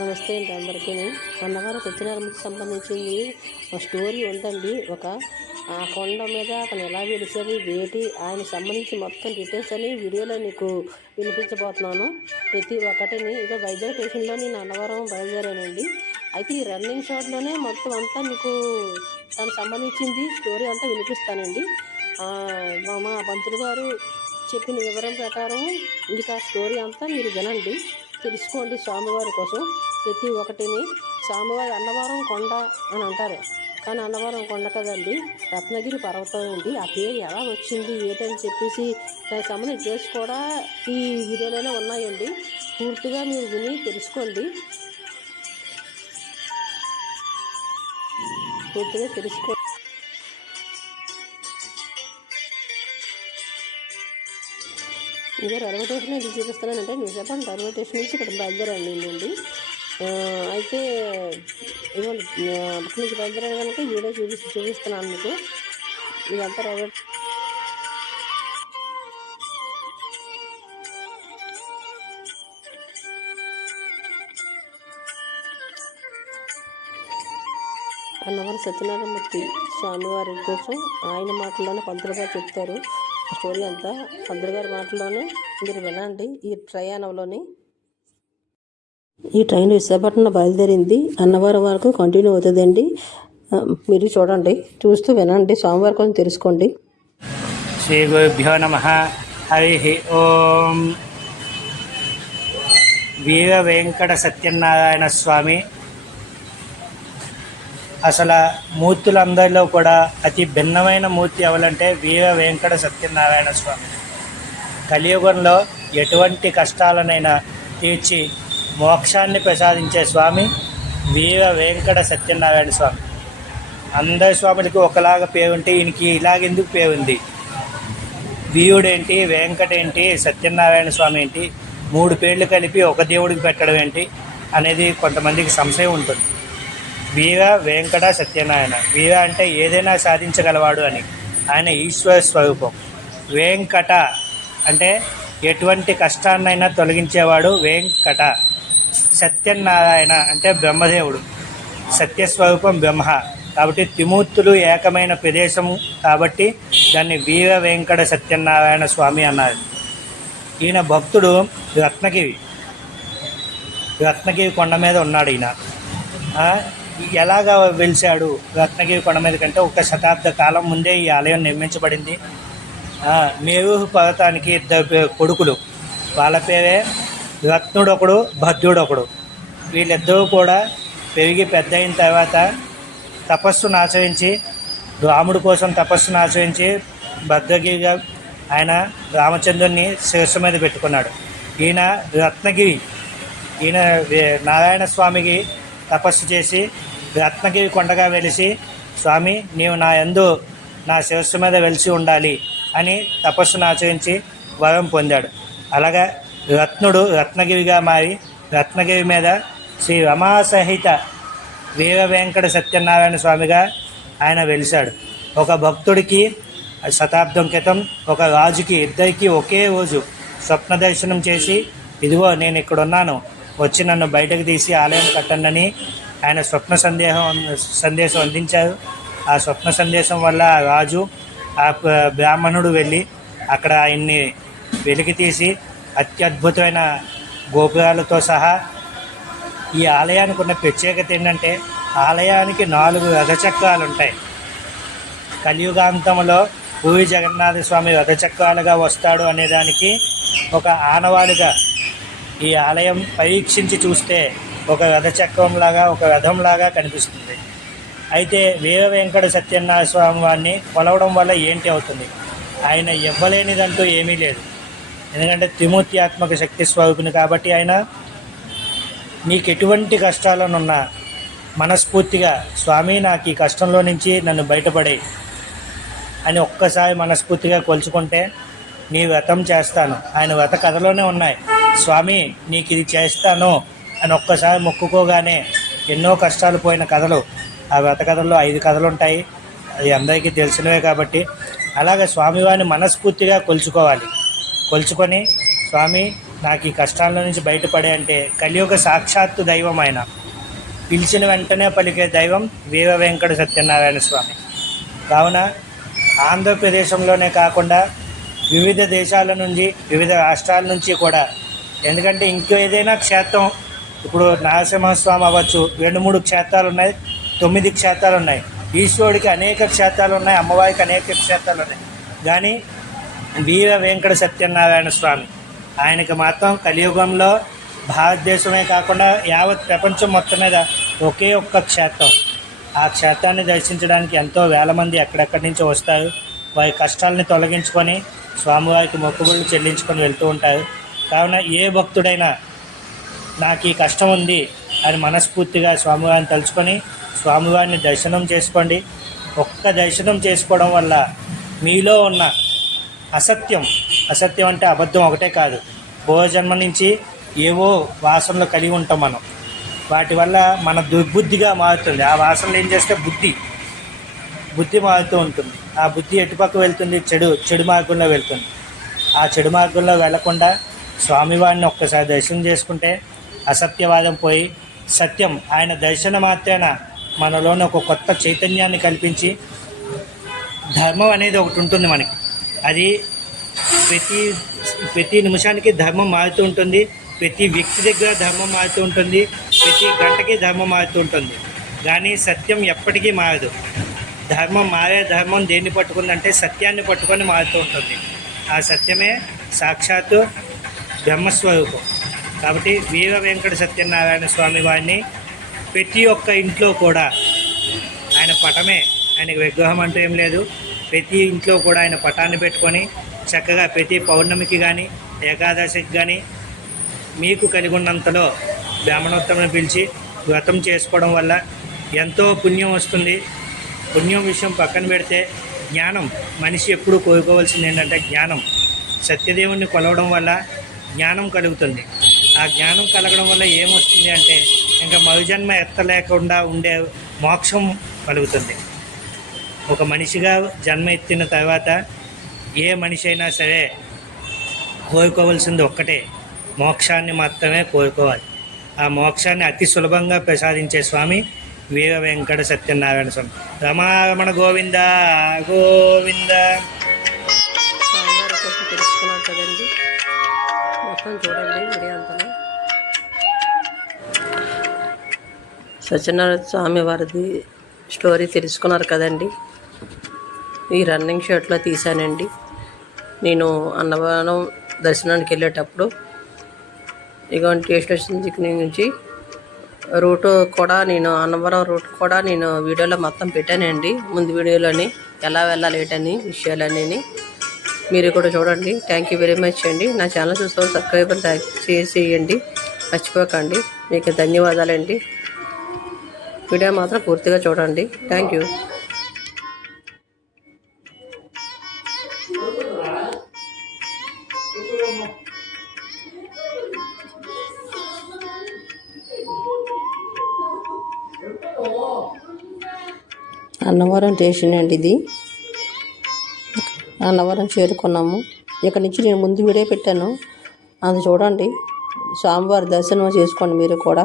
నమస్తే అండి అందరికీ. అన్నవరం సత్యనారాయణకి సంబంధించింది ఒక స్టోరీ ఉందండి. ఆ కొండ మీద అతను ఎలా వెలిసాడు, వేటి ఆయన సంబంధించి మొత్తం డీటెయిల్స్ అని వీడియోలో నీకు వినిపించబోతున్నాను. ప్రతి ఒక్కటిని ఇక వైజాగ్ స్టేషన్లో నేను అన్నవరం బయలుదేరానండి. అయితే ఈ రన్నింగ్ షాట్లోనే మొత్తం అంతా మీకు దానికి సంబంధించింది స్టోరీ అంతా వినిపిస్తానండి. మా పంతులు గారు చెప్పిన వివరం ప్రకారం ఇంకా స్టోరీ అంతా మీరు వినండి, తెలుసుకోండి. స్వామివారి కోసం ప్రతి ఒక్కటిని స్వామివారి అన్నవరం కొండ అని అంటారు, కానీ అన్నవరం కొండ కదండి, రత్నగిరి పర్వతం అండి. ఆ పేరు ఎలా వచ్చింది ఏంటని చెప్పేసి దానికి సంబంధించి డీటెయిల్స్ కూడా ఈ వీడియోలోనే ఉన్నాయండి. పూర్తిగా మీరు విని తెలుసుకోండి, పూర్తిగా తెలుసుకోండి. ఇంకా రైల్వే స్టేషన్ నుంచి చూపిస్తున్నానంటే విశాఖపట్నం రైల్వే స్టేషన్ నుంచి ఇక్కడ బయలుదేరండి. అయితే ఇవ్వండి, అక్కడి నుంచి బయలుదేరాను కనుక వీడియో చూపిస్తున్నాను మీకు. ఇదంతా రైల్వే అన్నవరం సత్యనారాయణమూర్తి స్వామివారి కోసం ఆయన మాటల్లోనే పంతులు గారు చెప్తారు స్టోరీ అంతా. పంతులు గారి మాటల్లోనే మీరు వినండి. ఈ ప్రయాణంలోని ఈ ట్రైన్ విశాఖపట్నం బయలుదేరింది, అన్నవరం వరకు కంటిన్యూ అవుతుందండి. మీరు చూడండి, చూస్తూ వినండి, స్వామివారి కోసం తెలుసుకోండి. శ్రీ గురుభ్యో నమః. హరి ఓం. వీర వెంకట సత్యనారాయణ స్వామి అసలు మూర్తులందరిలో కూడా అతి భిన్నమైన మూర్తి ఎవరంటే వీర వెంకట సత్యనారాయణ స్వామి. కలియుగంలో ఎటువంటి కష్టాలనైనా తీర్చి మోక్షాన్ని ప్రసాదించే స్వామి వీర వెంకట సత్యనారాయణ స్వామి. అందరి స్వాములకి ఒకలాగా పేరుంటే ఈయనకి ఇలాగెందుకు పేరుంది? వీరుడేంటి, వెంకటేంటి, సత్యనారాయణ స్వామి ఏంటి, 3 పేర్లు కలిపి ఒక దేవుడికి పెట్టడం ఏంటి అనేది కొంతమందికి సంశయం ఉంటుంది. వీర వెంకట సత్యనారాయణ. వీర అంటే ఏదైనా సాధించగలవాడు అని, ఆయన ఈశ్వర స్వరూపం. వెంకట అంటే ఎటువంటి కష్టాన్నైనా తొలగించేవాడు వెంకట. సత్యనారాయణ అంటే బ్రహ్మదేవుడు, సత్యస్వరూపం బ్రహ్మ. కాబట్టి త్రిమూర్తులు ఏకమైన ప్రదేశం కాబట్టి దాన్ని వీర వెంకట సత్యనారాయణ స్వామి అన్నారు. ఈయన భక్తుడు రత్నగిరి కొండ మీద ఉన్నాడు. ఈయన ఎలాగా వెలిశాడు రత్నగిరి కొండ మీద కంటే 1 శతాబ్ద కాలం ముందే ఈ ఆలయం నిర్మించబడింది. మేరు పర్వతానికి 2 కొడుకులు, వాళ్ళ పేరే రత్నుడు ఒకడు, భద్రుడు ఒకడు. వీళ్ళిద్దరూ కూడా పెరిగి పెద్ద అయిన తర్వాత తపస్సును ఆచరించి, రాముడి కోసం తపస్సును ఆచరించి భద్రగిరిగా ఆయన రామచంద్రుని శిరస్సు మీద పెట్టుకున్నాడు. ఈయన రత్నగిరి, ఈయన నారాయణ స్వామికి తపస్సు చేసి రత్నగిరి కొండగా వెలిసి, స్వామి నీవు నా యందు నా శిరస్సు మీద వెలిసి ఉండాలి అని తపస్సును ఆచరించి వరం పొందాడు. అలాగా రత్నుడు రత్నగిరిగా మారి రత్నగిరి మీద శ్రీ రమాసహిత వీర వెంకట సత్యనారాయణ స్వామిగా ఆయన వెలిశాడు. ఒక భక్తుడికి శతాబ్దం క్రితం ఒక రాజుకి, ఇద్దరికి ఒకే రోజు స్వప్న దర్శనం చేసి, ఇదిగో నేను ఇక్కడ ఉన్నాను, వచ్చి నన్ను బయటకు తీసి ఆలయం కట్టండి ఆయన సందేశం అందించారు. ఆ స్వప్న సందేశం వల్ల ఆ రాజు, ఆ బ్రాహ్మణుడు వెళ్ళి అక్కడ ఆయన్ని వెలికి తీసి అత్యద్భుతమైన గోపురాలతో సహా. ఈ ఆలయానికి ఉన్న ప్రత్యేకత ఏంటంటే ఆలయానికి 4 రథచక్రాలు ఉంటాయి. కలియుగాంతంలో పూరి జగన్నాథ స్వామి రథచక్రాలుగా వస్తాడు అనేదానికి ఒక ఆనవాలుగా ఈ ఆలయం పరీక్షించి చూస్తే ఒక రథచక్రంలాగా, ఒక రథంలాగా కనిపిస్తుంది. అయితే వీర వెంకట సత్యనారాయణ స్వామి వారిని కొలవడం వల్ల ఏంటి అవుతుంది? ఆయన ఇవ్వలేనిదంటూ ఏమీ లేదు. ఎందుకంటే త్రిమూర్త్యాత్మక శక్తి స్వరూపిణి కాబట్టి ఆయన నీకు ఎటువంటి కష్టాలనున్నా మనస్ఫూర్తిగా స్వామి నాకు ఈ కష్టంలో నుంచి నన్ను బయటపడే అని ఒక్కసారి మనస్ఫూర్తిగా కొలుచుకుంటే నీ వ్రతం చేస్తాను. ఆయన వ్రత కథలోనే ఉన్నాయి, స్వామి నీకు ఇది చేస్తాను అని ఒక్కసారి మొక్కుకోగానే ఎన్నో కష్టాలు పోయిన కథలు. ఆ వ్రత కథల్లో 5 కథలు ఉంటాయి, అది అందరికీ తెలిసినవే కాబట్టి అలాగే స్వామివారిని మనస్ఫూర్తిగా కొలుచుకోవాలి. కొలుచుకొని స్వామి నాకు ఈ కష్టాల నుంచి బయటపడే అంటే కలియుగ సాక్షాత్తు దైవం ఆయన. పిలిచిన వెంటనే పలికే దైవం వీర వెంకట సత్యనారాయణ స్వామి. కావున ఆంధ్రప్రదేశంలోనే కాకుండా వివిధ దేశాల నుంచి, వివిధ రాష్ట్రాల నుంచి కూడా, ఎందుకంటే ఇంకో ఏదైనా క్షేత్రం, ఇప్పుడు నరసింహస్వామి అవ్వచ్చు, 2-3 క్షేత్రాలు ఉన్నాయి, 9 క్షేత్రాలు ఉన్నాయి. ఈశ్వరుడికి అనేక క్షేత్రాలు ఉన్నాయి, అమ్మవారికి అనేక క్షేత్రాలు ఉన్నాయి. కానీ వీర వెంకట సత్యనారాయణ స్వామి ఆయనకి మాత్రం కలియుగంలో భారతదేశమే కాకుండా యావత్ ప్రపంచం మొత్తం మీద ఒకే ఒక్క క్షేత్రం. ఆ క్షేత్రాన్ని దర్శించడానికి ఎంతో వేల మంది ఎక్కడెక్కడి నుంచో వస్తారు. వారి కష్టాలని తొలగించుకొని స్వామివారికి మొక్కుబడులు చెల్లించుకొని వెళ్తూ ఉంటారు. కావున ఏ భక్తుడైనా నాకు ఈ కష్టం ఉంది అని మనస్ఫూర్తిగా స్వామివారిని తలుచుకొని స్వామివారిని దర్శనం చేసుకోండి. ఒక్క దర్శనం చేసుకోవడం వల్ల మీలో ఉన్న అసత్యం అంటే అబద్ధం ఒకటే కాదు, పూర్వజన్మ నుంచి ఏవో వాసనలు కలిగి ఉంటాం మనం. వాటి వల్ల మన దుర్బుద్ధిగా మారుతుంది. ఆ వాసనలు ఏం చేస్తే బుద్ధి మారుతూ ఉంటుంది. ఆ బుద్ధి ఎటుపక్క వెళ్తుంది? చెడు మార్గంలో వెళ్తుంది. ఆ చెడు మార్గంలో వెళ్లకుండా స్వామివారిని ఒక్కసారి దర్శనం చేసుకుంటే అసత్యవాదం పోయి సత్యం, ఆయన దర్శన మాత్రాన మనలోని ఒక కొత్త చైతన్యాన్ని కల్పించి, ధర్మం అనేది ఒకటి ఉంటుంది మనకి. అది ప్రతి నిమిషానికి ధర్మం మారుతూ ఉంటుంది. ప్రతి వ్యక్తి దగ్గర ధర్మం మారుతూ ఉంటుంది. ప్రతి గంటకి ధర్మం మారుతూ ఉంటుంది. కానీ సత్యం ఎప్పటికీ మారదు. ధర్మం దేన్ని పట్టుకుందంటే సత్యాన్ని పట్టుకొని మారుతూ ఉంటుంది. ఆ సత్యమే సాక్షాత్తు బ్రహ్మస్వరూపం. కాబట్టి వీర వెంకట సత్యనారాయణ స్వామి వారిని ప్రతి ఒక్క ఇంట్లో కూడా ఆయన పటమే, ఆయనకి విగ్రహం అంటూ ఏం లేదు. ప్రతి ఇంట్లో కూడా ఆయన పటాన్ని పెట్టుకొని చక్కగా ప్రతి పౌర్ణమికి కానీ ఏకాదశికి కానీ మీకు కలిగి ఉన్నంతలో బ్రాహ్మణోత్తముని పిలిచి వ్రతం చేసుకోవడం వల్ల ఎంతో పుణ్యం వస్తుంది. పుణ్యం విషయం పక్కన పెడితే జ్ఞానం, మనిషి ఎప్పుడు కోరుకోవాల్సింది ఏంటంటే జ్ఞానం. సత్యదేవుణ్ణి కొలవడం వల్ల జ్ఞానం కలుగుతుంది. ఆ జ్ఞానం కలగడం వల్ల ఏమొస్తుంది అంటే ఇంకా మరుజన్మ ఎత్తలేకుండా ఉండే మోక్షం కలుగుతుంది. ఒక మనిషిగా జన్మ ఎత్తిన తర్వాత ఏ మనిషి అయినా సరే కోరుకోవాల్సింది ఒక్కటే, మోక్షాన్ని మాత్రమే కోరుకోవాలి. ఆ మోక్షాన్ని అతి సులభంగా ప్రసాదించే స్వామి వీర వెంకట సత్యనారాయణ స్వామి. రమారమణ గోవింద గోవింద. స్వామివారి కోసం తెలుసుకున్నారు కదండి, మొత్తం చూడండి వీడియో అంతా. సత్యనారాయణ స్వామి వారిది స్టోరీ తెలుసుకున్నారు కదండి. ఈ రన్నింగ్ షర్ట్లో తీశానండి. నేను అన్నవరం దర్శనానికి వెళ్ళేటప్పుడు ఇగోండి స్టేషన్ దగ్గర నుంచి రూట్ కూడా నేను అన్నవరం రూట్ కూడా నేను వీడియోలో మొత్తం పెట్టానండి. ముందు వీడియోలోని ఎలా వెళ్ళాలి ఏంటని విషయాలన్నీ మీరు కూడా చూడండి. థ్యాంక్ యూ వెరీ మచ్ అండి. నా ఛానల్ చూస్తే సబ్స్క్రైబర్ చేసేయండి, మర్చిపోకండి. మీకు ధన్యవాదాలండి. వీడియో మాత్రం పూర్తిగా చూడండి. Thank you. అన్నవరం స్టేషన్ అండి ఇది. అన్నవరం చేరుకున్నాము. ఇక్కడ నుంచి నేను ముందు వీడియో పెట్టాను, అది చూడండి. స్వామివారి దర్శనం చేసుకోండి మీరు కూడా.